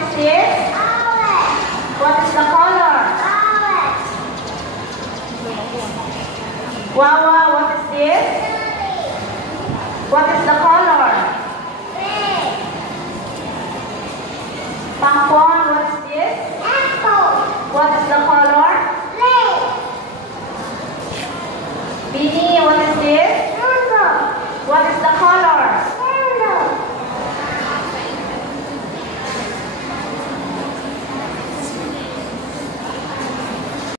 is this? Orange. What is the color? Orange. Wawa, what is this? What is the color? Red. Pangpon, what is this? Apple. What is the color?